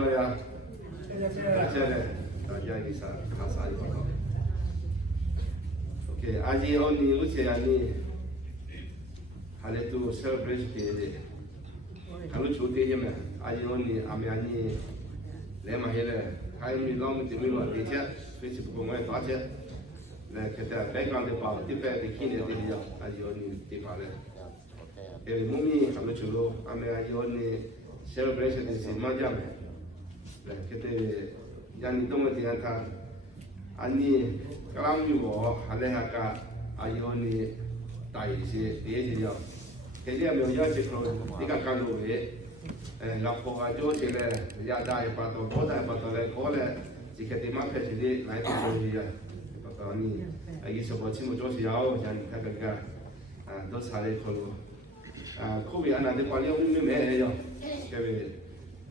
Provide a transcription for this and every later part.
了呀？大家呢？大家一啥看啥的报告？OK，阿姐，我你有些你还得做 celebration 的，看到秋天些没？阿姐，我你阿妹阿你来嘛些嘞，还有你老母这边了，地铁飞机不过我也打车，来看看北港的包，这边的看的这些，阿姐我你地方嘞。因为我们看到秋了，阿妹阿姐我你 celebration 的是嘛家没？来，看的，让你懂我点他。Ani kalau ni bo ada haka ayo ni tai si dia si yo. Jadi ambil yo si kalau tiga kalau we lapo ajo si le ya dai pato boda pato le kole si kita makan si dia naik tu si ya. Pato ni lagi sebab si muncul si yau jangan kagak dos hari kalau kopi anak dia paling umum me yo. Jadi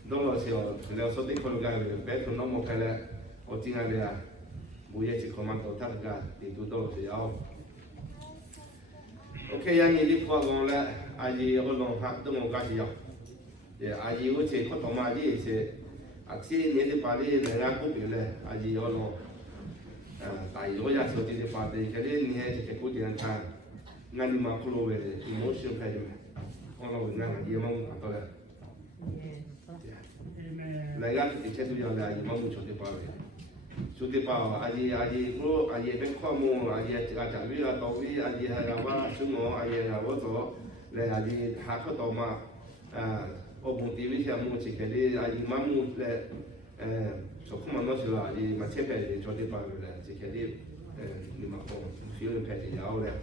dulu si yo kalau sotik kalau gak betul nombor kala otingan dia. 每一次comando他个地都多是要。OK， 呀，你的话讲嘞，阿姨我弄下都我家是要，阿姨我这可多嘛的是，这年的把的人家股票嘞，阿姨我弄，大姨我也手机的把的，这里你还是给股点看，俺你妈可罗为的，你莫想开的没，我老问俺姨妈我拿到了，来个一切都要来，姨妈我手机把的。 Sudah pak, aji guru, aji pengkamu, aji ajawi atau aji harawa semua, aji harawa tu, le aji hak atau ma, obung TV siamu cikeli, aji mamu le, sokong mana sih lah, aji macam apa, jadi pak le, cikeli, lima kong, film pagi jauh le.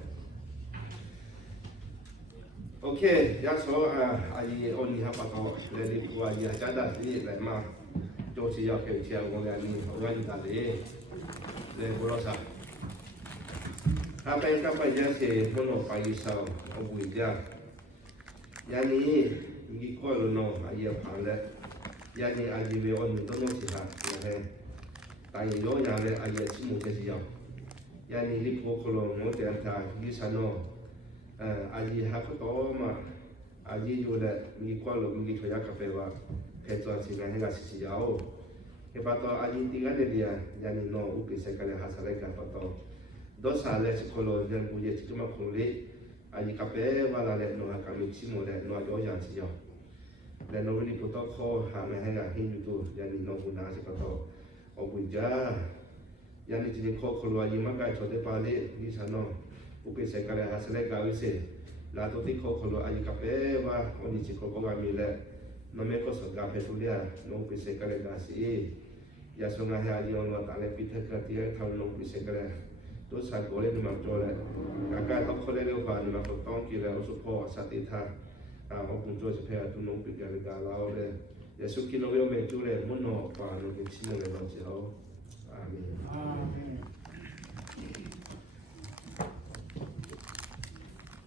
OK， ya so aji oni apa tau, le di gua aji ajadah ni le ma. 就是要给钱，我俩你我你打的，来不老啥。他本也是不能发一手，我回家。呀你过了喏，还也胖了，呀你阿姨为我们都弄起来，然后，但是有伢嘞阿姨是没得事样，呀你过去了，我点他你啥喏，阿姨还不多嘛，阿姨有了，你过了你出家咖啡吧。 Ketua singa hingga sisi jauh. Kepato aji tiga dia, jadi no upi sekali hasilnya kepato. Dosa le sekolah dan punya cuma kulit. Aji kape wala le no kami cimo le no jauh yang sijau. Le no ni puto ko hame hingga hindu tu jadi no guna sepato. Obuja, jadi jadi ko kalau aji makai cote pale di sana upi sekali hasilnya kawin se. Lalu ti ko kalau aji kape wa oni ciko ko kami le. Nama ko segar petulia, nong pisah kali nasi. Ya sungai hari orang luar tak lebih terketia kalau nong pisah kali. Tu saya boleh memang jual. Kakak tak boleh lepas memang potong kira usupo satita. Orang pun jual supaya tu nong pisah kali galau le. Ya suki nong yang menjual le, mono apa nong pisah le bang jauh. Amin.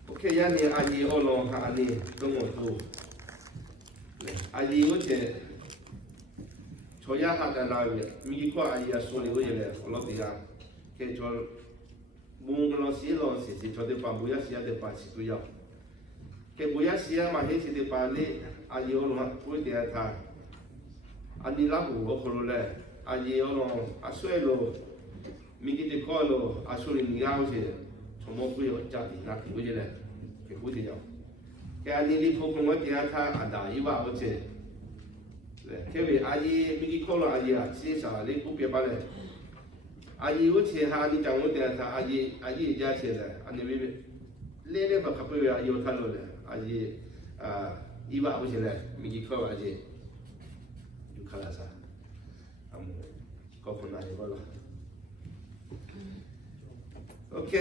Okay, ya ni aji orang hari tunggu tu. 아니 어제 조야하다 나위 미국 아이야 소리 오예래 올라디야 걔저 몽글로 시로시 저대 바부야 시야데 바시도야 걔 부야 시야 마헤시데 바리 아니 올마 부이데야 타 아니 라고 오콜레 아니 올로 아스웨로 미기데 콜로 아소리 니가오시 조모부여 자디 나키 오예래 걔 부디야 cái anh đi phục vụ cái anh ta anh đã yêu vào chứ, cái vì anh đi mình có là anh đi à, chỉ sao đi cũng biết bao nhiêu, anh đi ở chứ anh đi trong cái ta anh đi ra chứ là anh đi về, lấy bắt gặp về anh yêu thằng rồi, anh đi yêu vào chứ là mình có anh đi, yêu khá là sao, anh có phần nào bao lâu, ok,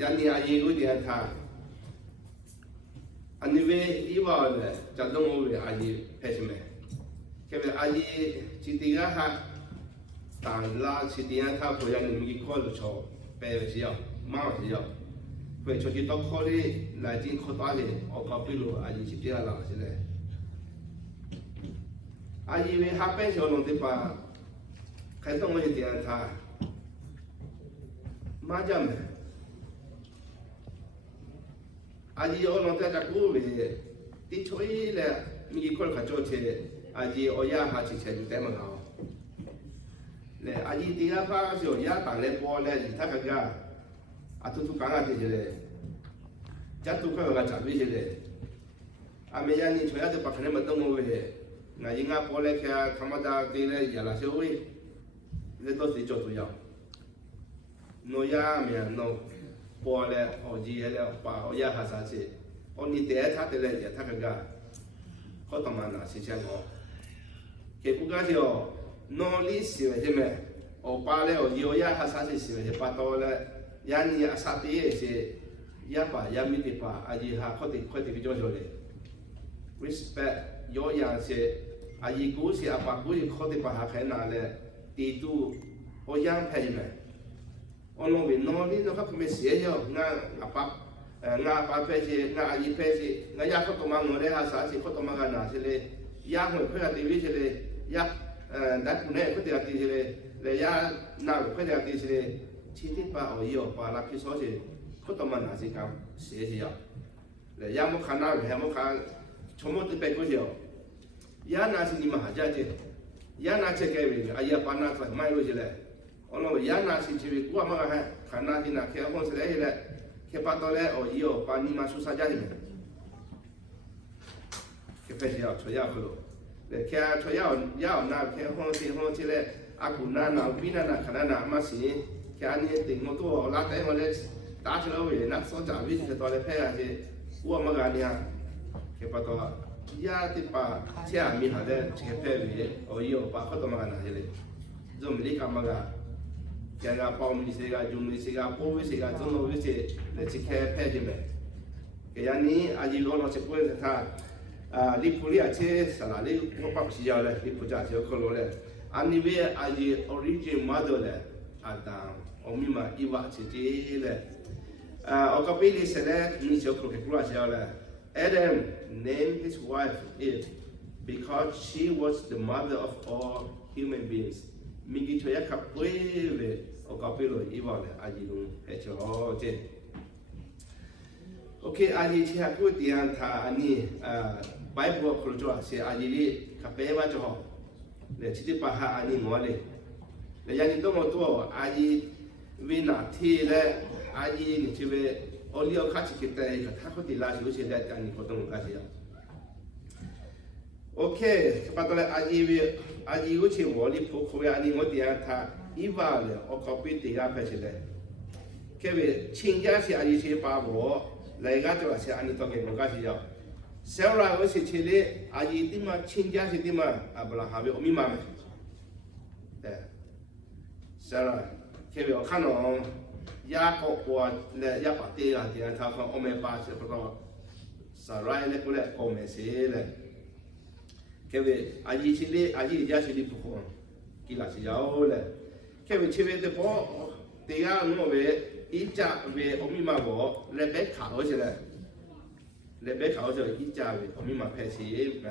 anh đi ở ta Ani we iwa le jadong we aji pesme. Kebe aji citiga ha tan la citiga ha ko yang mi ko lo cho pe si yo ma si yo. Kwe cho ki to ko li la jin ko ta le o ka pi lo aji citiga la si le. Aji we ha pe so no te pa kai tong we dia tha. Ma jam 아니 어느 때가 구비 뒤초이래 미기 걸 가져체 阿姨我呀哈之前就带么搞，嘞阿姨第二把就呀当来包嘞，他个个啊都刚刚这些嘞，家都快个准备些嘞，啊没呀你出来就把可能没动我喂，那应该包嘞看他妈的给嘞也那些喂，这都是做主要，诺呀没呀诺。包嘞，我记下来，把我呀哈啥子，我你带他的嘞，他个个，好多嘛那是这样个，给不干就，努力是为什么？我把嘞我有呀哈啥子是为什么？把到嘞，呀你呀啥的也是，呀把呀没得把，阿姨哈快点个做嘞 ，respect 有样是，阿姨故事阿爸故事快点把哈开拿嘞，地图我样拍没？我弄为弄哩，那个没写哟，阿爸拍些，阿姨拍些，呀可多嘛我嘞哈啥子，可多嘛个哪些嘞，呀我快点地位些嘞，呀咱不能快点地些嘞，嘞呀那快点地些嘞，七点八哦哟，把那批说些，可多嘛哪些讲写些哟，嘞呀我看那个，我看，全部都白过些，呀那是你们哈家的，呀那这个为阿姨把那出买过去嘞。我弄呀那是这边过嘛个还看那些那开红是来嘞，开把到嘞哦以后把你妈说啥家里面，开拍些要出要去咯，来开出要那开红起来，阿姑那边那看那嘛是，开你定我多拉带我来打起来喂，那所长位是到来拍下去，我嘛个呢，开把到呀的把车米下来开拍喂，哦以后把好多嘛个那些嘞，做没得干嘛个。cái bao mình sẽ cái dùng mình sẽ cái bao mình sẽ cái trong nó mình sẽ để chỉ cái phe gì vậy cái này anh đi nó sẽ quên thà đi phụ liệu chế sao là đi có bao nhiêu giờ này đi phụ gia chế có lâu này anh đi về anh đi origin mother này ada ông mình mà iwa chế này ở cái bên này sẽ là mình sẽ có cái कुरा chế này Adam named his wife Eve because she was the mother of all human beings mình đi chơi cặp với về ở cặp với rồi đi vào này anh luôn hết cho trên ok anh chỉ học cái tiếng thà anh Bible kalau cho sẽ anh đi cặp với vào cho họ để chỉ đi bahasa anh ngồi này để anh đi một tuần anh vì nãy thì là anh đi chơi về ở liêu khách chỉ cái cái thằng có tiền là chỉ có là anh có đồng cái gì ok bắt đầu là anh有钱我哩破口呀，我点他一万了，我搞别地安排起来。因为亲家是anh去把我，来个就是anh当给我个是要。sau来我是去嘞，anh的嘛亲家是的嘛，不啦，还有我咪妈咪，对。sau来，因为我看到雅各我嘞雅把地啊，点他讲我们把是不到，sau来嘞过来我们是嘞。因为阿姨去哩，阿姨家去哩不好，伊拉是要嘞。因为前面的包，第二我为一家为我们嘛我来白考起来，来白考就一家为我们嘛拍戏嘛。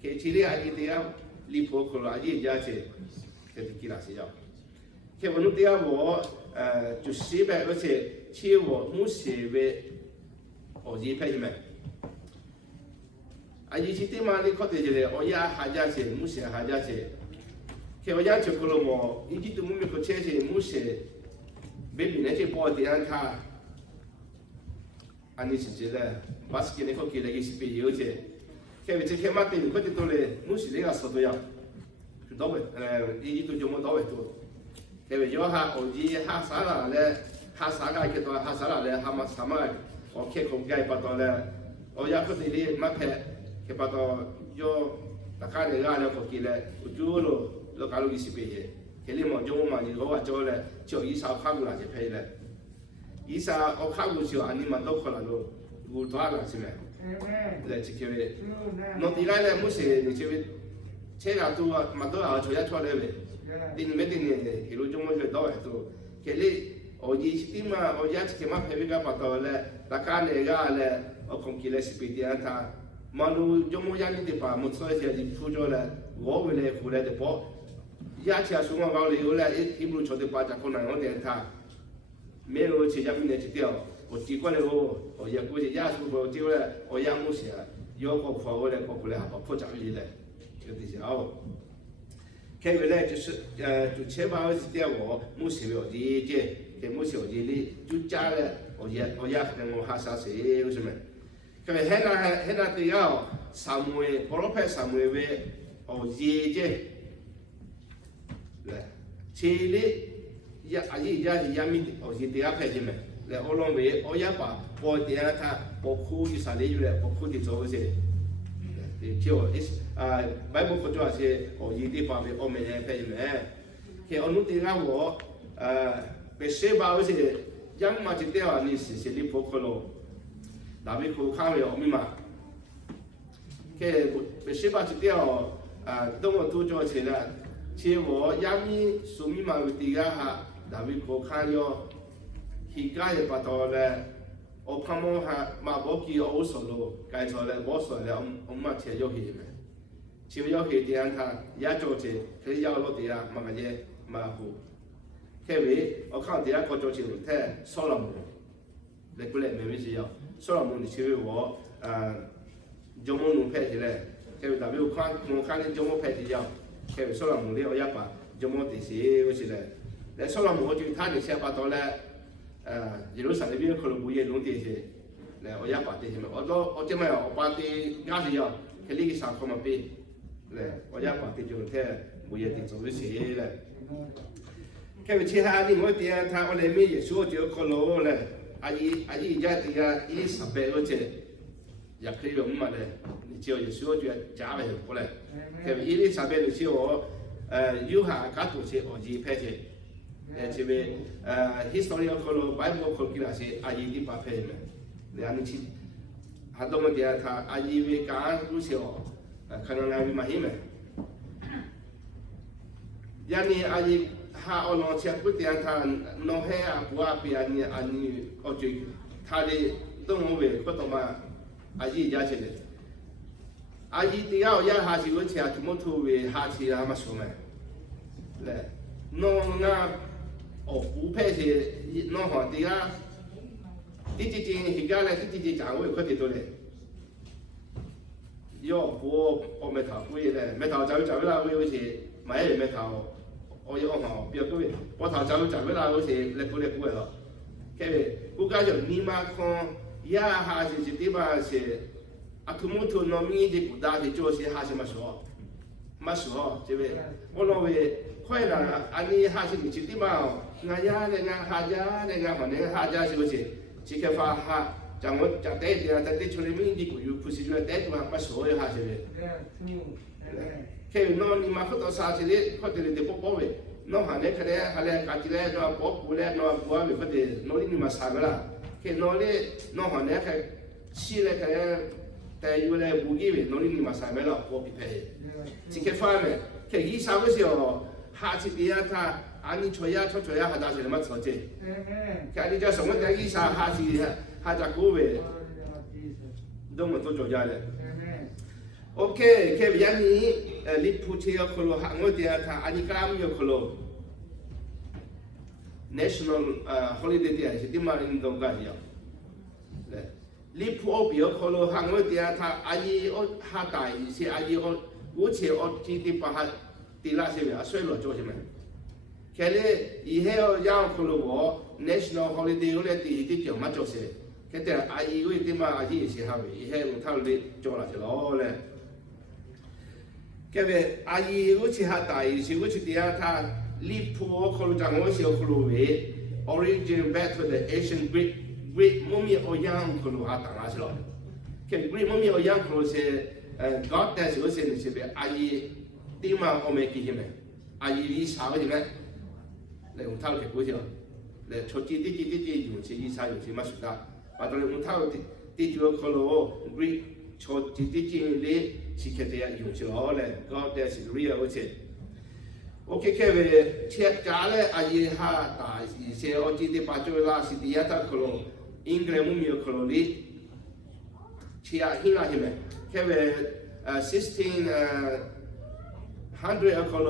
其前哩阿姨第二离谱可了，阿姨家去，这伊拉是要。因为我第二我就是白而且去我母是为我姨拍戏嘛。阿姨去地嘛，你考虑起来，我呀还加些，木些还加些。看我呀就可了么，一直都没可切些木些，没比那些包的安他，安尼是觉得，把时间你可给那个是必要些。看为这看嘛对，快点到嘞，木是那个说都要，就到位，一直都就没到位多。看为要哈，我姨哈啥啦嘞，哈啥个去到哈啥啦嘞，哈嘛啥嘛，我看空间把到嘞，我呀可对哩嘛拍。que para yo la carne gana porque le lo calo que se pide que le mo yo ma ni lo va yo le yo isa kagu la se pide le isa o kagu jo ani ma do kola lo gu to ala se me le che que no diga le mo se ni che la tu ma do a jo ya to le le din me din ni lo yo mo le do esto que le o di stima o ya che ma pe ga pa to le la carne ga le o con chi le si pide anta马路就么样的吧，没错些的出着了，我回来回来的包，牙签数我搞了以后呢，一路车的把这可能我点他，没有去家里面去掉，我寄过来我也估计牙数我丢了，我养母些，要个破我来破过来，把破家里来，个对象。开回来就是就前把是点我木小的这给木小的就加了我也跟我哈啥谁为什么？开回那对象三位，我老派三位为我爷这，来，前里阿姨家是养米的，我是第二派的嘛，来我认为我也把我点他我苦的啥的来，我苦的做些。就买不可做些，我一地方面我们也可以买。给我弄点个我被谁把我些养嘛就掉啊，你是你不可咯，那边可看了没嘛？给被谁把就掉等我多做起来，其实我养米树米嘛有地个哈，那边可看了，现在也把到了。我盼望哈马波基欧索罗，该做了我说了，我们钱要去没？钱要去点他也做钱，可以要落地啊，嘛个嘢马虎。开会我看第一个做钱，睇所罗门，你过来没没事要，所罗门你去我中国弄拍起来，开会代表我看你中国拍起要，开会所罗门你我一把中国电视我起来，来所罗门我就他就先把到了。一路上那边可能不也弄这些，来我也把这些嘛，我这么样，我把这伢子要，给你上课嘛比，来我也把这种太不也得做一些来。开不起哈，你我点他我那边也说就可能来，阿姨家这个100个钱，也可以用嘛的，你只要也说就加了过来，开不100的钱我有下加多些我就拍钱。这边historical 可能Bible 可能那些阿姨的把配嘛，两年前，很多么的他阿姨为干有些哦，可能阿姨嘛嘛，yani ayi ha olong siap put yang tan no he apa pi ani oji thali dong we ko to ma ayi ja chele ayi tiao ya ha si wo chia tu mo tu we ha chi ya ma so me le no nga o pu pe se no ho ti ga ti ti ti hi ga le ti ti ja we ko ti to le yo bu o me ta bu ye le me ta ja la we che mai me ta我有好，比如各位，我头走回来好似叻嘅咯，佢哋估計就你媽看，一下是一啲嘛是，土木土糯米啲古代嘅做事下是乜數，即係我認為快啦，安尼下是一啲嘛，我呀咧我下家咧我可能下家是嗰時，只係發下，就我就第啲出嚟米啲古有故事就第啲嘛乜數嘅下是嘅。佢攞你媽嗰度沙子咧，佢哋哋波嘅，攞下咧佢哋下咧夾住咧攞波布咧攞布啊，佢哋攞你媽沙嘅啦。佢攞咧攞下咧佢黐咧佢帶住咧布機嘅，攞你媽沙嘅啦，波皮皮。自己翻嘅，佢以前嗰時候下次啲啊，他安尼吹呀，下打是乜錯啫？佢哋就什麼嘅以前下次下隻股嘅，都冇做咗咧。OK， 佢樣呢？你鋪車要可能我哋啊，安尼咁要可能 national holiday 啲係點嘛？運動㗎要，你鋪我要可能我哋啊，安尼我下大是安尼我車我自己把它地拉些咩？水落做些咩？佢咧以後要可能我 national holiday 我哋啲叫乜做些？佢哋安尼我點嘛？安尼是下邊，以後我睇你做啦就攞咧。因為阿姨我去下大意思，我去點他你鋪可能就我小可能為 origin back to the ancient Greek 冇咩我樣可能下當下是咯。其實 Greek 冇咩我樣可能是God 但是我是是俾阿姨點嘛我未記起咩？阿姨你查嗰啲咩？嚟用頭嘅嗰條嚟出啲用詞以查用詞乜數啦？或者用頭啲就可能 Greek 出啲你。是佢哋用起攞咧，嗰啲是 real 好似。OK， 佢哋切假咧，阿姨下大而且我知啲把咗啦，是第一得可能應該冇咩可能你切下顯下係咪？佢哋1600可能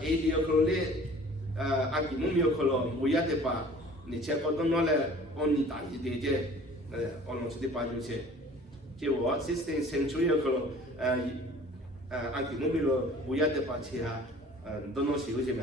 80可能你阿幾冇咩可能每一啲把你切過東攞咧，按你大啲啲啫，按落去啲把咗切。就我16th century 可能按题目没了，不要得把其他都弄修去没。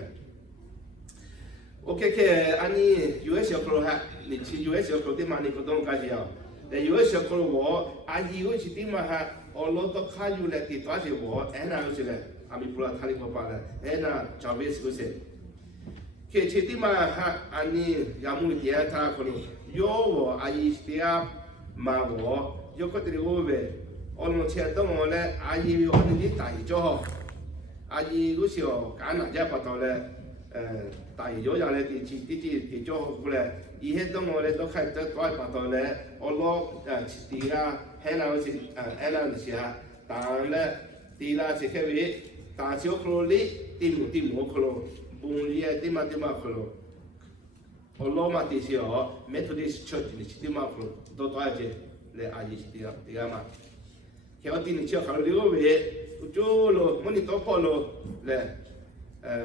OK， 安尼有个小课哈，你去有个小课的嘛，你不懂干啥？有个小课我阿姨有去的嘛哈，我老多卡有来给多少我，那有去来，阿米布拉塔里巴巴来，那找别是个些。ke cheti ma ha ani yamu dia ta kono yo wo ai stia ma wo yo ko tri wo ve ono che to mo le ai yo ni di tai jo ho ai lu sio ka na ja pa to le tai yo ya le ti jo ho le i he to mo le to khai to pa to le o lo ti ga he na si ela ni sia ta le ti la si ke vi ta sio klo li ti mo klo bunlia di ma kolo oloma ti si o Methodist Church ni di ma kolo do to aje le aji di ma che o ti ni ci kalo di o ve jo lo moni to polo le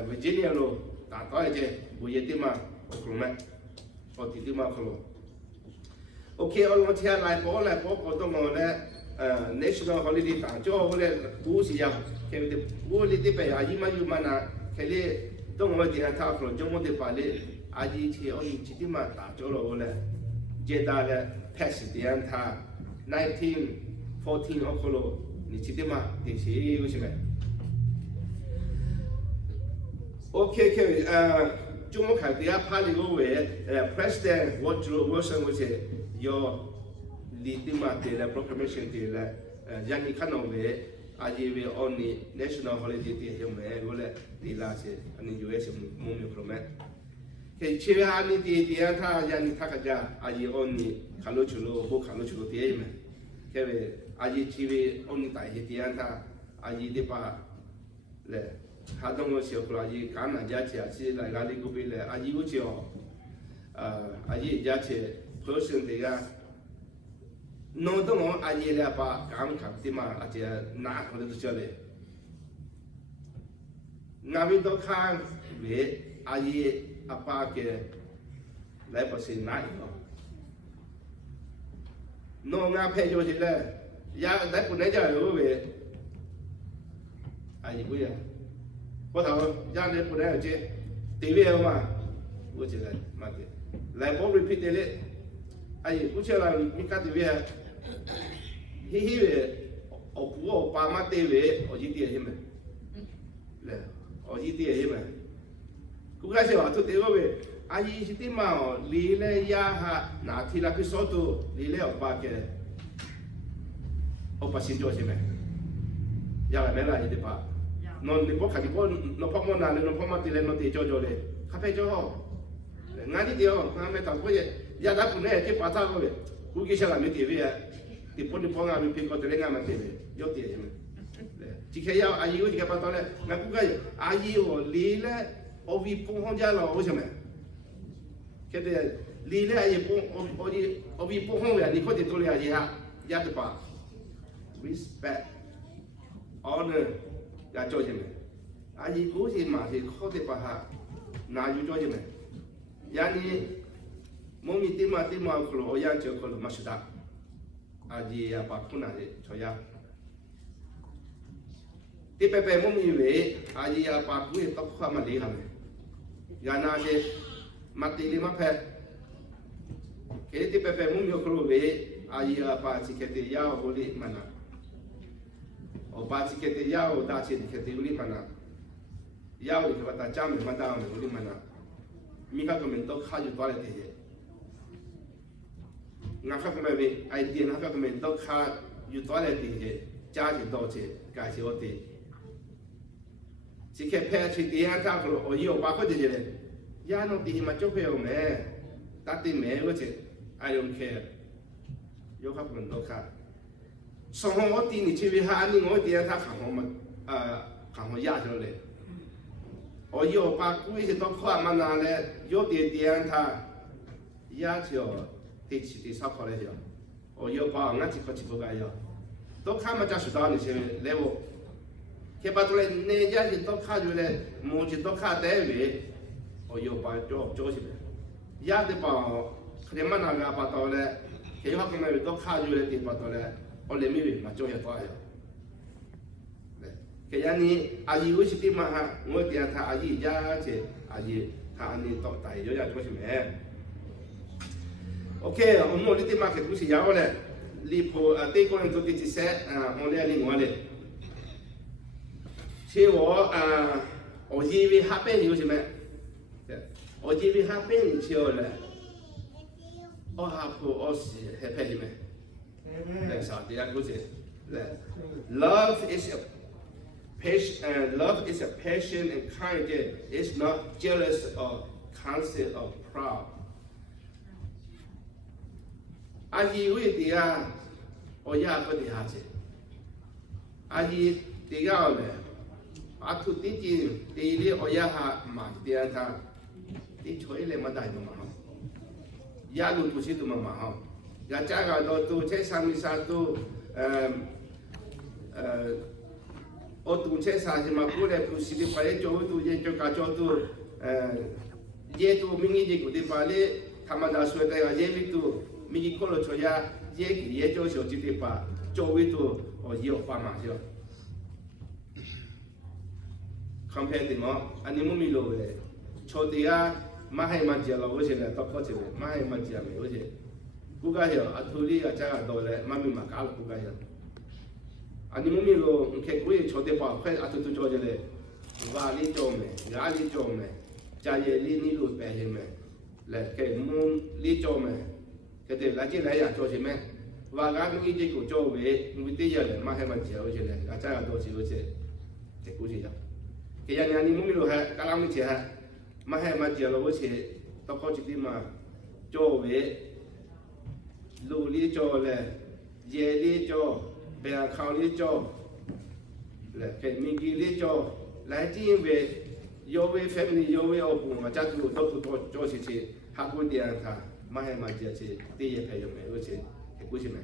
Virginia lo ta to aje bu ye di ma kolo me o ti di ma kolo ok oloma ti lai po ko to mo le national holiday ta jo le bu si ya che de bu li di pe ya yi ma yu ma na che le东我点他可能中国的把你阿姨去我一起的嘛打着了嘞，接到了 pass 点他1914我可能你去的嘛这些有什么 ？OK， 中国开始拍那个位President Woodrow Wilson 我是要立的嘛的了 proclamation 的了，让你看到位。aji we only national holiday ti yo me gole di la se ani US mo me promet ke che ani ti tha ya ni tha ka ja aji only khalo chulo bo khalo chulo ti me ke we aji chi we only tai he ti tha aji de pa le ha dong mo sio pro aji ka na ja che si la ga li ko pe le aji wo che o aji ja che person de ga no to mo aji le pa kam khap ti ma aje na ko de chale nga bi to khang we aji apa ke le pa si na yo no nga phe jo si le ya dai pu ne ja yo we aji bu ya ko ta ya ne pu ne je ti we ma wo che le ma ke le po repeat le aji ku che la mi ka ti we hi we o pu o pa ma te we o ji ti he me le o ji ti he me ku ka se wa to te we aji si ti ma o li le ya ha na ti la ki so to li le o pa ke o pa sin jo se me ya la me la ji te pa no ni po ka ti po no pa mo na le no pa ma ti le no te jo jo le ka pe jo ho nga ni ti o nga me ta ko ye ya da pu ne ke pa ta ko we ku ki sa la me ti we ya ti po ni po nga mi pe ko te le nga ma te we yo ti he me chỉ khi要阿姨我就给把到了，那不个阿姨我离了，我为帮行家了，为什么？现在离了阿姨帮我为帮行了，你快点做了阿姨哈，也得把 respect honor 也做什么？阿姨估计嘛是靠得把哈，那就做什么？yani 某米点嘛可能我也就可能嘛是的，阿姨也把困难的做呀。ti pepe mo mi we aji ya pa ku to kha ma le ha me ya na se mati le ma phe ke ti pepe mo mi ko we aji ya pa chi ke te ya ho li mana o pa chi ke te ya o da chi ke te li mana ya o ke ta cha me ma da me li mana mi ka ko men to kha ju to le te ye nga kha ko me we ai ti na kha ko men to kha ju to le te ye cha ji to che ka chi o te chỉ khi phe chỉ tiền ta có ở nhiều ba cái gì đấy, ya nó đi mà chụp hình mẹ, ta tìm mẹ cái gì, I don't care, yêu khách mình đâu khác, xong rồi tôi đi chỉ vì hai anh ngồi tiền ta khẳng mà, khẳng mà ya cho đấy, ở nhiều ba cái gì đó khoa mà nào đấy, yêu tiền ta, ya cho thì chỉ đi sao khỏi đấy chứ, ở nhiều ba anh chỉ có chỉ có cái gì, đó khác mà chắc suy đoán thì level khi bắt đầu này giờ thì tôi khai rồi này, muốn chỉ tôi khai đấy về, ở nhiều bài cho gì vậy? giờ thì bảo khi mà nào là bắt đầu này, khi họ cái này tôi khai rồi thì bắt đầu này, ở đây mình mà cho hiện tại, cái nhà này ai yêu thì tìm mà ha ngồi tiền thà ai giá chứ ai thà anh tọt tay rồi cho chị mẹ ok ông nói đi mà cái故事要嘞离谱对个人做的这些我来另外嘞其实我以为哈边有什么我以为哈边你去了我哈普我是害怕什么来啥的呀故事来 love is a patient and kind it's not jealous or constant or proud 阿姨为的啊，我也不的下去。阿姨的要嘞，阿土地金地里我也哈嘛的他，地吹嘞嘛大都嘛好，也路不是都嘛好，也这个都这上面啥都我都这啥子嘛，过来不是的，把那做都也做个做都也都明年的过的把嘞，他们那说的也也都。มีคนช่วยเย่กี่เย่โจโฉจิตติปะโจวิตุโอเยี่ยวปามาเชียวคำเพลติงอ๋ออันนี้มันมีโลเลยโชติยาไม่ให้มันเจียเราโอเช่เลยต้องเข้าใจไม่ให้มันเจียไม่โอเช่กูก็เหี่ยวอัตุลีก็จะโดนเลยมันมีมาก้าวกูก็เหี่ยวอันนี้มันมีโลแค่กูโชติปะแค่อัตุตุโจเจเลยว่าลิโจเมยาลิโจเมใจเยลินี่รูปแบบเมเลยแค่มุนลิโจเมcái điều là chỉ lấy cho chị mẹ và các cái gì của cho về người tiêu giờ mà hay mà chịu chứ này cái trái là đồ chịu chứ thì cũng gì đó cái nhà này mình luôn hay các ông chị hay mà hay mà chịu là cái chị tao có chỉ mà cho về lù lý cho là dê lý cho bè khao lý cho là cái mình ghi lý cho lại chỉ về yêu về family yêu về ông bố mà chắc tụi tao cho chị học cái điều thà mà hay mà giờ chị đi về phải dùng mấy cái chị cái cuối chị này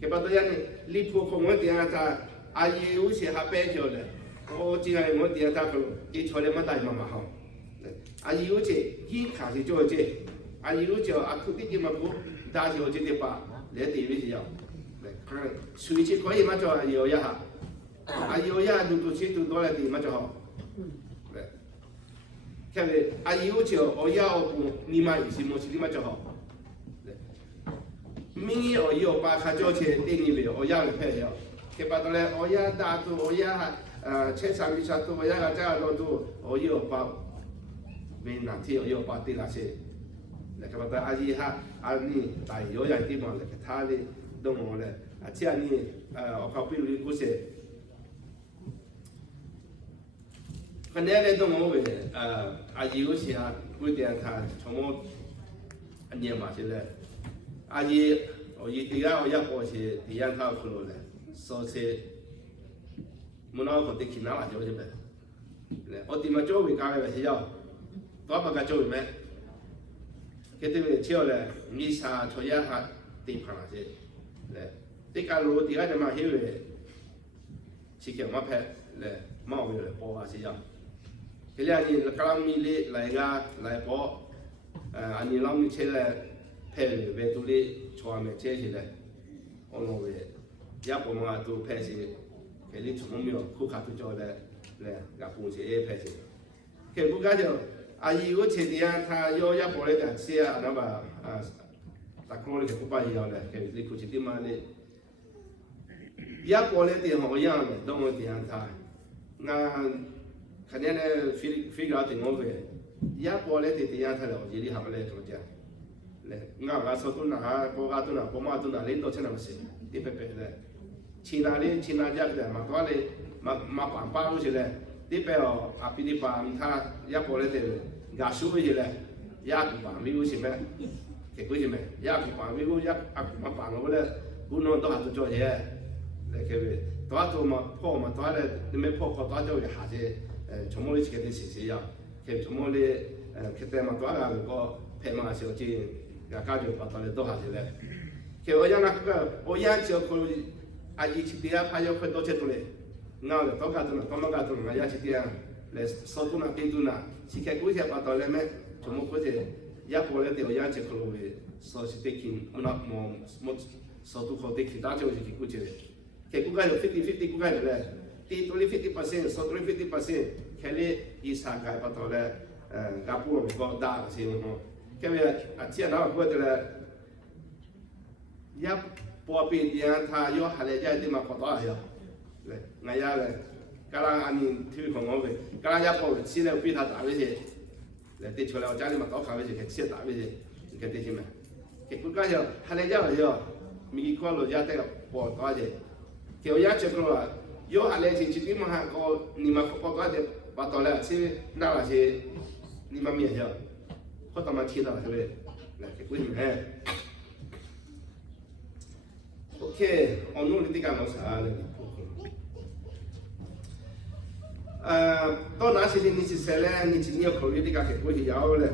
cái bắt đầu này lý phụ không muốn tiền ta ai yêu chị học bé rồi đấy ô chỉ là muốn tiền ta không đi chơi lên mà đại mà học ai yêu chị khi khá thì cho chị ai yêu chị à cứ đi mà cũng đa cho chị đi ba để đi với chị nhau đấy suy chị có gì mà cho ai yêu ya ha ai yêu ya đủ đủ chị đủ đó là đi mà cho họ cái này ai yêu chiều ở nhà ở cùng ni mà ý xin một chút mà cho họ, mình ở nhà ba khai cho chơi tiền như vậy ở nhà là phải hiểu, cái bắt đầu là ở nhà đa tu ở nhà chơi sang đi sang tu ở nhà cái cái đó tu ở nhà ba mình làm thì ở nhà ba tiền là gì, là cái bắt đầu ai ha anh đi tại ở nhà đi mà là cái thà đi đông mà là chỉ anh đi ở khắp nơi đi cũng sẽ cái này là đông欧的，阿姨有时哈规定他从我年嘛是嘞，阿姨我第二我也过去，第二他去了嘞，说是，我那个的去哪了就是呗，嘞，我地嘛周围干个是要，多把个周围咩，佢哋超嘞，你啥做一下地盘那些，嘞，啲家路啲家就嘛曉嘅，之前我拍嘞，冇嘅嘞，播下是要。cái này là các anh đi lại ra lại bỏ anh đi làm chơi là phải về tụi đi cho mình chơi gì đấy ông nói về giá của mà tụi phải gì cái đi chụp mồm khu khát tụi cho là gặp bún chơi phải gì cái bữa cái đó anh yêu chơi thì anh ta yêu giá bỏ lại để xe nó bảo ta không có cái cụ bà yêu này cái đi cụ chơi thì mà này giá bỏ lại thì họ yêu này đông rồi thì anh ta ngang cái này là phi ra thì ngồi về, giá bỏ lên thì giá thay đổi gì đi học lên thôi chứ, ngang cái số tu nào, bỏ cái tu nào, bỏ mà tu nào lên đâu chứ nào xí, đi bẹp bẹp lên, China giá cái mà toa lên, mà bán bao nhiêu lên, đi bẹp ở áp đi bán thà giá bỏ lên thì giá số gì lên, giá cũng bán mấy cái gì mấy, cái gì mấy, giá cũng bán mấy cái giá mà bán cái lên, cũng nói đó là cho gì, cái gì, toa tu mà toa lên, đi mấy phô toa cho cái hạt gì 정말 이렇게 된 시세야. 그 정말 그때만 또 알아고 배망하시 어찌 가지고 받달래 또 하실래. 그 어야나 그 어야 저그 아이 집이야 파요 그 도체도래. 나를 또 가도나 또만 가도나 아야 집이야. 레 서도나 빈도나 시켜 구이세 받달래 매 정말 그제 야 볼래 때 어야 저그 서시대킨 뭐뭐 서도 거대 기다져 이렇게 구제. 그 구가요 50-50 구가요. ตีตัวนี้50%ส่วนตัวนี้50%แค่นี้อีสานกันปะตัวเลยกับพวกมีก็ด่าสิโน่แค่ว่าอาเจียนเราพูดแต่ละยับปอปีเดียนทายอหาเลยใจที่มาขอต่อเหรอเลยไงยาเลยกำลังอันนี้ที่ของเราเลยกำลังยับปอสิ่งนี้ปีท่าด่าไปสิเลยติดชัวร์เรา家里嘛搞咖啡就开始打ไปสิแค่ติดใช่ไหมแค่คุณก็เหรอหาเลยใจเหรอมีกี่คนเราจะได้ปอต่อสิเที่ยวยาเช็คเรายอหาเลยสิที่มาหาก็นี่มาปอต่อเดี๋ยวปอต่อแล้วสิน่าละสินี่มาเมียเหรอเขาต้องมาทีละใช่ไหมเลยแค่คุณเห็นOK， 我努力地干么啥嘞？到那时的你去说嘞，你今年考虑的个结果是要嘞，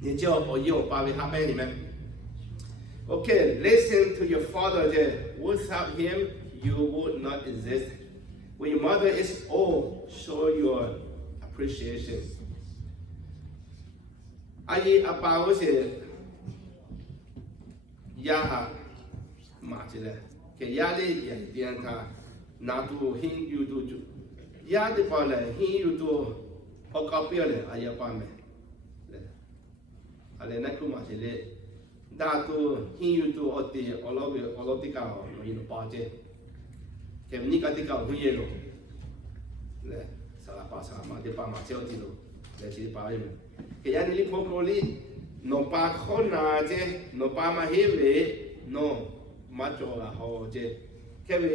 你叫我以后把为他买你们。OK, listen to your father there. Without him, you would not exist. When your mother is old, show your appreciation. 阿姨阿爸我是压下。嘛起来，给压力也变他，拿住很有多就，压的话呢，很有多，我搞不了嘞，哎呀，办没，嘞，阿嘞那个嘛是嘞，拿住很有多，我老的搞，我一路巴结，给你个的搞很严重，嘞，啥啦巴啥嘛的巴嘛交的咯，嘞是巴的，给压力你婆婆哩，侬巴可拿着，侬巴嘛黑喂，侬。มาจ่อเขาเจแค่ว่า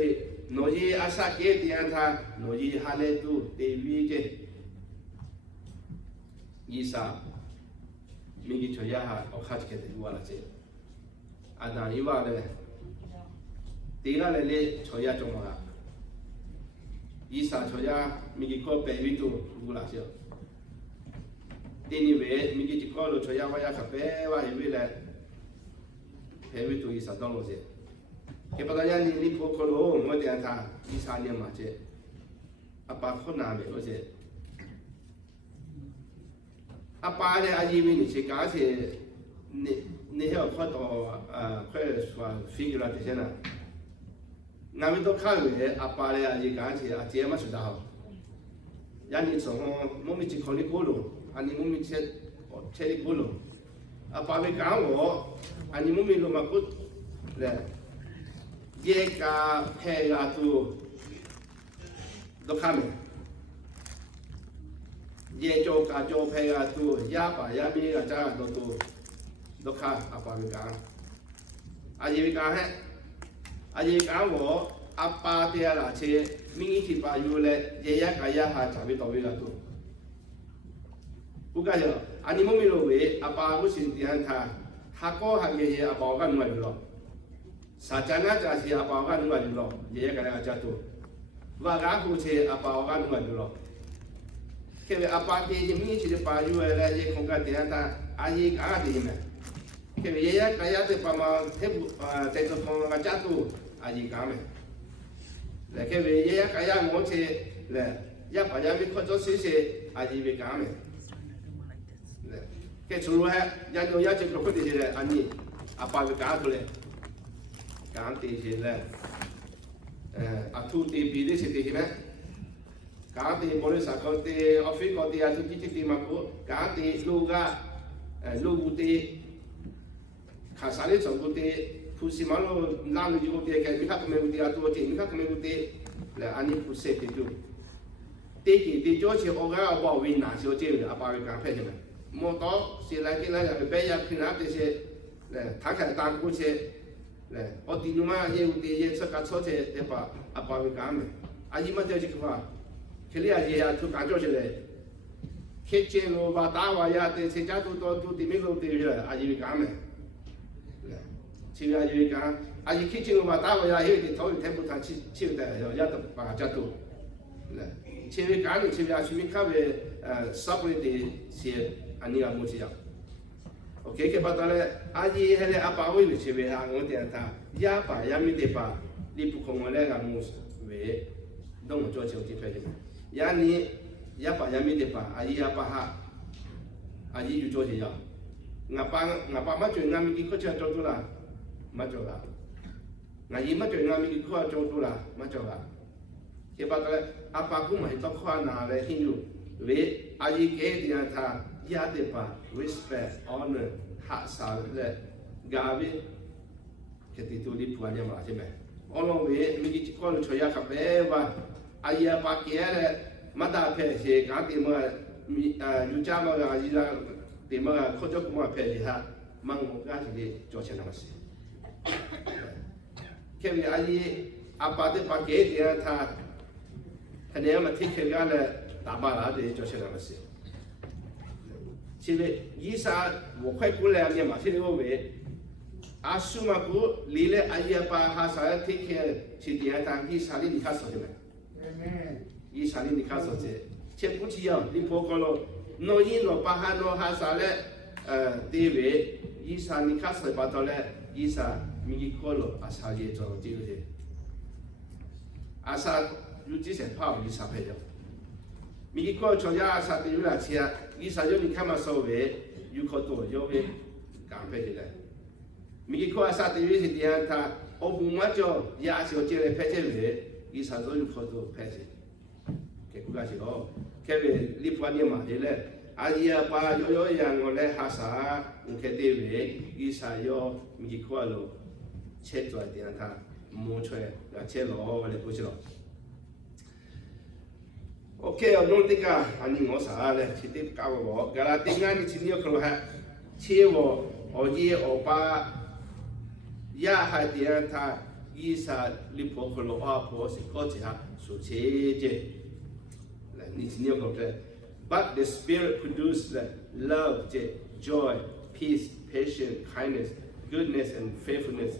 โนยีอาศัยเกตีอันท่าโนยีฮาเลตูเตวีเจยีสามีกิจยาหาเอาข้าจะเกิดวัวละเจอาดานีว่าเลยตีละเลยเลยชอยาจงมายีสาชอยามีกิจข้อเปวิตูวัวละเชียวตีนี่เวมีกิจข้อเราชอยาว่ายาขับเปว่าอยู่เลยเปวิตูยีสาต้องรู้เจche padanya ni pokolo mo de anta isanya ma che apa khona me lo che apa le aji mi ni che ka che ni he kho to khwe swa figure de chena na mi to kha we apa le aji ka che a che ma su da ho ya ni so mo mi chi kholi ko lo ani mo mi che ko lo apa we ka wo ani mo mi lo ma ko le ये का फेगा तू दुखा में ये जो का जो फेगा तू या पा या भी का जा दो तू दुखा अपा विका आजीविका है आजीविका वो अपा तेरा लाचे मिंगी की पायु ले ये या का या हा चाबी तो विका तू बुका जो अनिमो मिलो वे अपा वो सिंधियान था हाको हागे ये अपा का नुआ लो साचाना चासी apa kan nggak dulu, dia kadang jatuh. Waga kuce apa kan nggak dulu. Kebe apa dia jemi ciri payu ada je kongkat dia ta ayi kah dia me. Kebe dia kaya tu pama tebu kongkat jatuh ayi kah me. Le kebe dia kaya ngoce le ya pada mi kau sisi ayi be kah me. Le ke curu hai jangan ya cakap kau di sini ani apa be kah tu le. การตีเฉยเลยอัตุตีปีได้สิตีใช่ไหมการตีบริษัทเขาตีออฟฟิศเขาตีอัตุที่ตีมากูการตีลูกตีขาสาลีสองกูตีผู้สิมาโลนั่งอยู่กูตีแกมีข้าวไม่กูตีอัตุตีมีข้าวไม่กูตีแล้วอันนี้ผู้เสพติดอยู่ตีกี่ตีโจ้เชี่ยวเอาก็เอาบ่อวินหนาเชี่ยวเจ้าเอาไปการแพทย์ใช่ไหมมอต่อสิอะไรกินอะไรไปยาขึ้นน้ำตีเชี่ยแล้วถ้าแค่ตามกูเชี่ย嘞，我第二嘛也有的也是干炒菜的吧，阿爸会干的，阿姨嘛就这个话，去里阿爷呀就干着起来，去见路吧打话呀，对谁家都对面都对了，阿姨会干的，嘞，去阿姨会干，阿姨去见路吧打话呀，有的头一天不谈去的，要都把家都，嘞，去会干的去阿去面看为少不的些阿你阿母子呀。OK， ke patale aji hele apa we che we ha ngo te ta ya pa ya mi te pa li pu khong le ga mu we dong jo cheu ti pe ya ni ya pa ya mi te pa aji ya pa ha aji ju jo che ya ngapa ma chue ngam ki ko cha jo tu la ma jo la ngayi ma chue ngam ki ko jo tu la ma jo la ke ba ta apa ku mai to khwa na le hin yu ve ayi ke dia tha ya de pa respect honor ha sa le ga ve ke ti tu li puan ya ma che me all ve mi ki ko lo cho ya ka be ba ayi pa ke le ma da phe che ga ti ma yu cha ma ga yi la ti ma ko jo ku ma phe ji ha mang mo ga ji jo chen na ma si ke vi ayi apa de pa ke dia tha khane ma thi ke ga le da ba la de jo chen na ma si现在伊啥我快过来年嘛，现在我为阿叔嘛过离了阿姨把哈啥天天去点当伊啥的你看说的没？伊啥的你看说的，切不起呀，你婆个咯，诺伊诺把哈诺哈啥嘞，地位伊啥你看说把到嘞，伊啥米个咯阿啥也做这个的，阿啥有这些跑伊啥配的。米个做呀啥的有哪些？伊啥就你看嘛稍微有可多有为讲配的嘞。米个啥的有些点他我不嘛就也是这来配的为，伊啥都有可多配的。给国家是哦，这为你不你嘛的嘞，阿姨啊把有样我来哈啥，你看的为伊啥要米个咯，切做点他摸出来，切落我来不是咯。OK， non tika ani ngosa le chiti ka wo gala tinga ni chini ko ha che wo o ye o pa ya ha dia tha isa li po ko lo a po si ko chi ha su che je le ni chini ko le but the spirit produce the love joy peace patience kindness goodness and faithfulness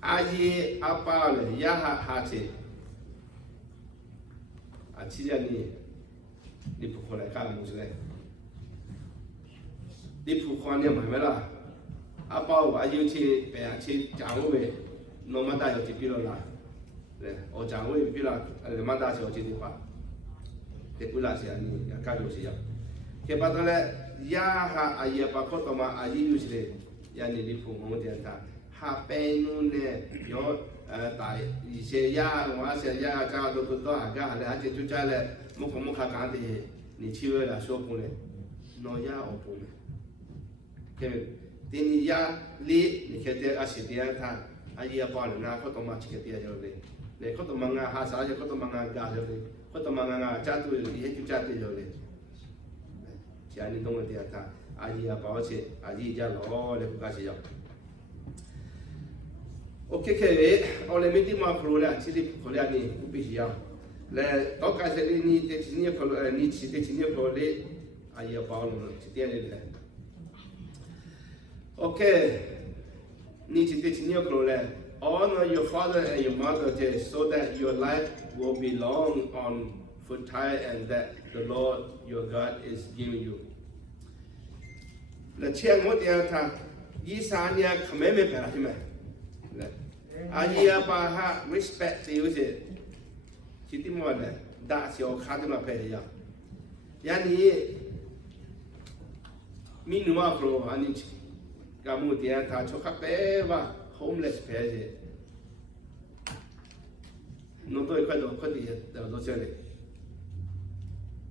a ye apa le ya ha che啊，期间你不过来干么子嘞？你不过年买没啦？阿爸我要去白洋去讲我呗，那么大要去比了啦，对，我讲我比了，那么大小去的话，这不那些你干就是要，给把它嘞呀哈阿爷把可多嘛阿爷有些嘞，呀你不我点他，哈白弄呢要。大一些呀，我些呀，家都啊，家嘞，而且就家嘞，木卡干的，你去为了说不嘞，那呀我不嘞，给，等你呀你看这阿些点他，阿爷把人家可多嘛去个点着嘞，嘞可多嘛啊哈啥就可多嘛啊家着嘞，可多嘛啊家都也就家对着嘞，家里懂个点他，阿爷把些阿爷家老嘞不干些要。OK， 我们没嘛苦了，其实苦了你不必要。来，到开始你的今年苦了，你吃的今年苦了，阿姨包了，吃点的来。OK， 你吃的今年苦了 ，honor your father and your mother so that your life will be long on fertile and that the Lord your God is giving you。那前我点他13年可没白了，是没？阿姨阿爸哈 respect 的有些，是怎么呢？大小看怎么配的呀？呀你，米努阿婆啊你，干么的他做咖啡吧 ，homeless 配的，弄到一块多块的多少嘞？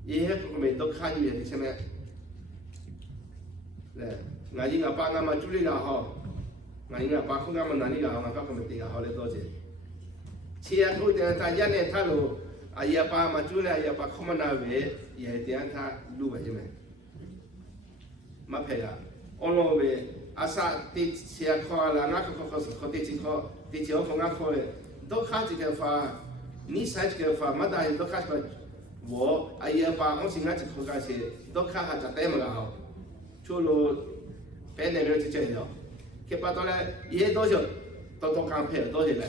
也个没都看见的什么？嘞，俺应该把俺们处理了哈。我应该把空干嘛哪里搞嘛，搞个么地个好嘞多些。其他土地他家呢，他路啊也把嘛住了，也把空嘛那位也点他路为什么？嘛配啊，我那位阿啥地其他考了，俺考是考地几考，地几考俺考的，都考这个法，你sai这个法，嘛大都考个我啊也把我是俺这考个些，都考下就对么个好，除了别那边就这样。ke patole ye dojo to kan phe dojo le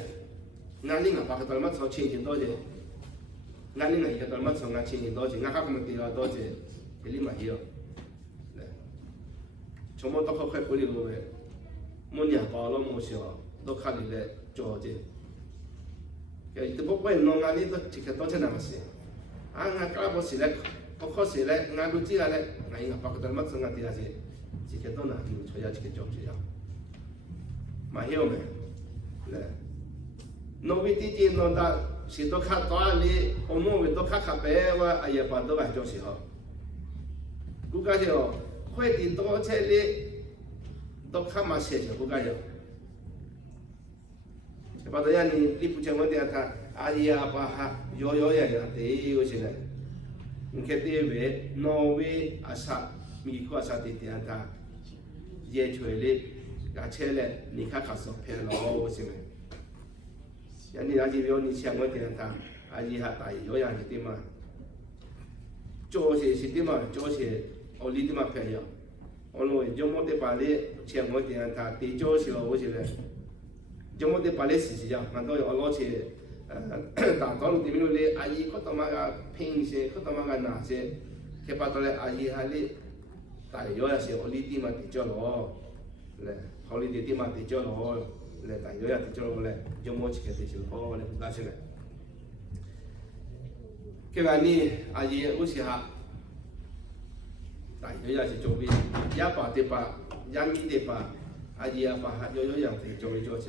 ngani nga pa ka tol ma so chin chin dojo ngani nga ka tol ma so nga chin chin dojo nga ka ko ti la dojo eli ma hiyo le chomo to ko khe ko li lo be mo nya pa lo mo sio do kha li le jo je ke te po no ngani to ti ka dojo na ma se a nga ka bo si le ko si le nga lu ti la le nga pa ka tol ma so nga ti la se ti ke to na ni cho ya ti ke jo je ya mà hiểu mày, là nói với tí no đã 是多卡多哩，我们为多卡卡白哇，哎呀，把多来就是好。古家就快递多车哩，多卡嘛些就古家就。把多样你不讲我点他，阿姨阿爸哈，摇呀，得有些嘞。你看这位挪威阿萨，美国阿萨的点他，也出来哩，而且嘞，你看卡索偏老有些没。人家就要你请我点他，阿姨哈大摇样是点嘛？做些是点嘛？做些我哩点嘛偏要。我认为就冇得把哩请我点他，地做是我些嘞。就冇得把哩事实呀，蛮多我攞些大多路点样哩，阿姨嗰度嘛个平些，嗰度嘛个难些，佢把到咧阿姨哈哩大摇也是我哩点嘛地做咯，咧，我哩点嘛地做咯，咧大摇也地做咯咧，就冇自己地做好咧，唔该先咧。佢话你阿姨有时哈大摇也是做边，一把的把，一米的把，阿姨阿爸哈有样地做一做就。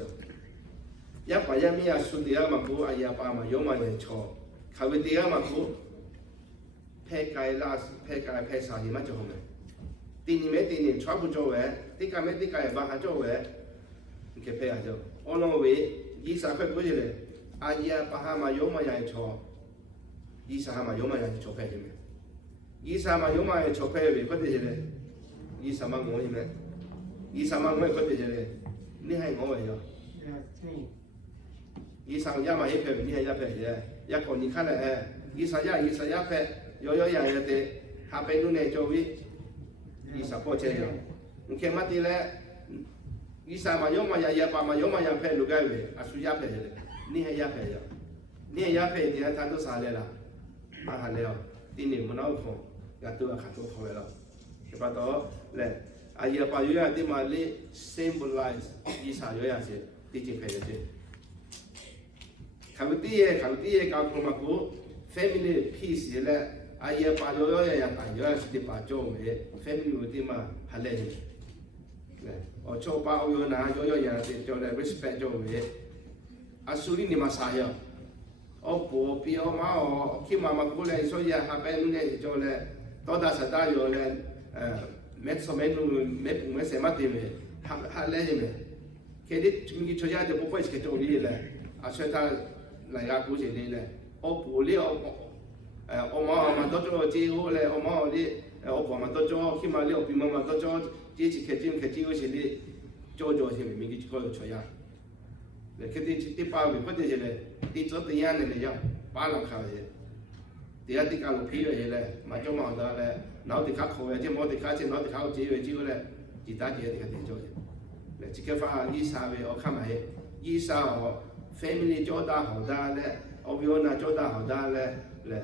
一把一米啊，输掉嘛苦，哎呀，爸嘛有嘛人错，靠佢哋啊嘛苦，拍街啦，拍街拍啥嘢嘛就好咩？第二咩第二全部做嘅，啲家咩啲家人把下做嘅，佢拍下就，我諗為20塊嗰啲咧，哎呀，爸下嘛有嘛人錯，20下嘛有嘛人錯拍嘅咩？20嘛有嘛人錯拍嘅，嗰啲咧，20嘛我嘅咩？20嘛我嘅嗰啲咧，呢係我嘅咗。21嘛一片，你係一片嘅，一個你看咧，21片，有人嘅啲下邊都嚟做位，20波車樣，你看乜啲咧？20嘛有嘛人，18嘛有嘛人片，六個位，啊，數一片嘅，你係一片嘅，你係一片，你係睇到啥嚟啦？馬下嚟哦，啲年冇攞空，又都係看到頭嘅咯，就把到咧，啊，18有人啲嘛你 symbolize 20有人是啲隻片嘅啫。靠啲嘢教佢嘛股 family peace 咧，阿爺把咗嘢大咗係啲把咗嘅 family 嗰啲嘛係叻嘅，我做把我有拿咗嘢係做嚟 respect 咗嘅，阿蘇里你嘛啥嘢？我婆比我媽我佢媽媽過嚟，所以下邊咧做咧多大實大咗咧咩什麼都咩什麼點嘅，係叻嘅，佢啲咪出嚟就不會去做啲咧，啊所以他。嚟下古時啲咧，我婆呢我媽咪多咗知好咧，我媽啲我婆咪多咗，起碼呢我邊媽咪多咗，之前劇嗰時啲做咗先明嘅嗰度出呀，嚟佢啲包嘅嗰啲嘢咧，啲做啲嘢嚟呀，巴冷口嘅，第一啲教路皮嘅嘢咧，買咗冇得咧，攞啲卡扣嘅，即係冇啲卡錢攞啲卡紙嘅之後咧，其他啲嘢做嘅，嚟自己發醫生嘅我看埋醫生我。family 做得好大咧，我比我那做得好大咧，咧，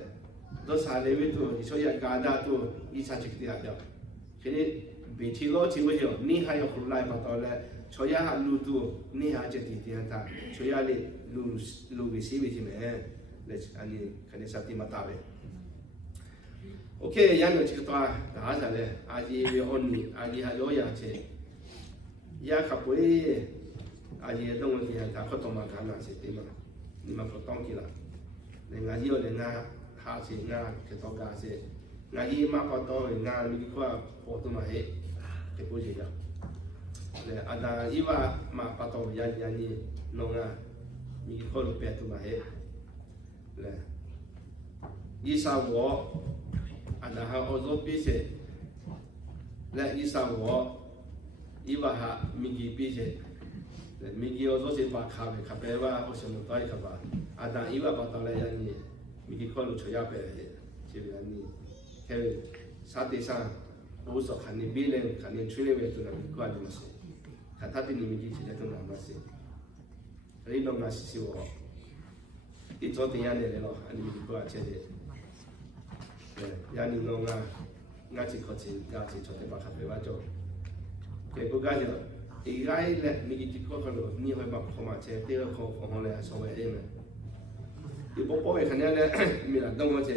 都晒你嗰度，所以家家都醫生直啲下就，佢哋比起攞錢嗰時，你係要好來把到咧，所以下路度你係只啲啲他，所以你路嘅事為咩？咧，安尼肯定實啲乜大嘅。OK，人哋這個打下咧，阿姨要安尼，阿姨係有樣嘢，也較貴。阿爺都我哋係睇嗰度嘛，揀難食點啊？你咪個當機啦，你阿姨我哋啱下次啱佢多價先，阿姨媽個多佢啱你個我都咪起，佢估住咗。你阿大姨話媽個多人你弄啊，你個路邊都咪起，嚟，依啥我，阿大係我做邊些，嚟依啥我，依話係咪幾邊些？咪叫我做些把咖啡咖啡哇，我想唔到咖吧。啊，但依話把到嚟人哋，咪叫可能出一杯嚟，就人哋，佢沙地上無所肯定比人肯定出嚟為做人哋關點事，看他對你咪叫起來都難乜事，你弄那事我，你做點樣嚟咯？你咪叫我切嘅，人哋弄啊，我只靠錢，我只做啲把咖啡哇做，佢不解就。而家咧，咪結果嗰度，你去把號碼車，啲個行咧所謂嘅咩？要波波嘅肯定咧，咪難當我車。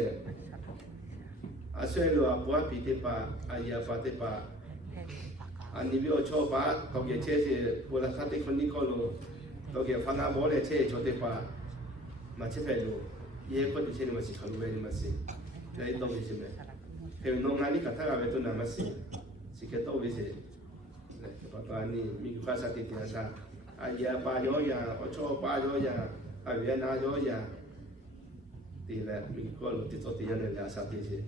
啊，所以話波比啲把，阿爺把啲把，啊，你比如坐把，嗰個車是，或者他啲คนนี้嗰度，嗰個翻下波咧車坐啲把， 마치페로 예 컨디션이 마치 가루베니 마치 나이 또 비시메 그 농가니 카타가 또 남았지 지게 또 비시 네 바바니 미국가사 티티아사 아야 빠요야 어초 빠요야 아비아나요야 디레 미국을 티토티야네 야사티지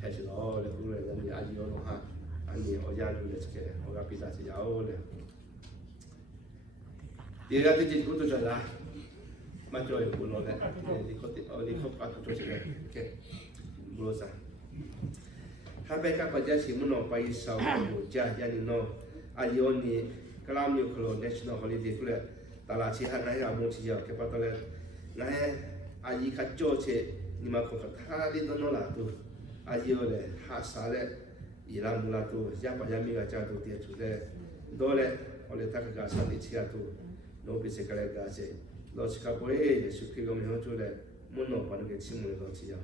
캐시로 레루레 아지오노하 아니 어야누레 스케 오가 피자지 야오레 얘가 되지 그것도 잘라 맞죠 물론에 리코트 조심해 이렇게 물어서 하베카 과자시 문어 파이사오 자 야니노 아이오니 클라미오 클로 내셔널 홀리데이 플레 달라치 하나야 모치야 케파탈레 나에 아이 카초체 니마코 카타리노노라도 아이오레 하사레 이라물라도 야바야미가 자도 디에투레 도레 올레타가 사디치아도 노비세 칼레가세 로치카보에 예수 그리스도 명조래 문노 바르게 침문을 넣지요.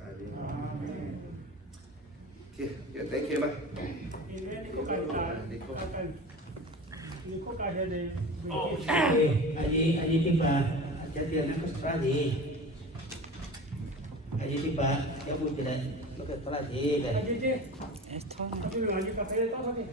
아멘. 오케이, 땡큐 마. Aji tiba jadian aku sekali. Aji tiba ya bu tidak lebih terlagi. Aji, aji, aji pakai itu apa sih?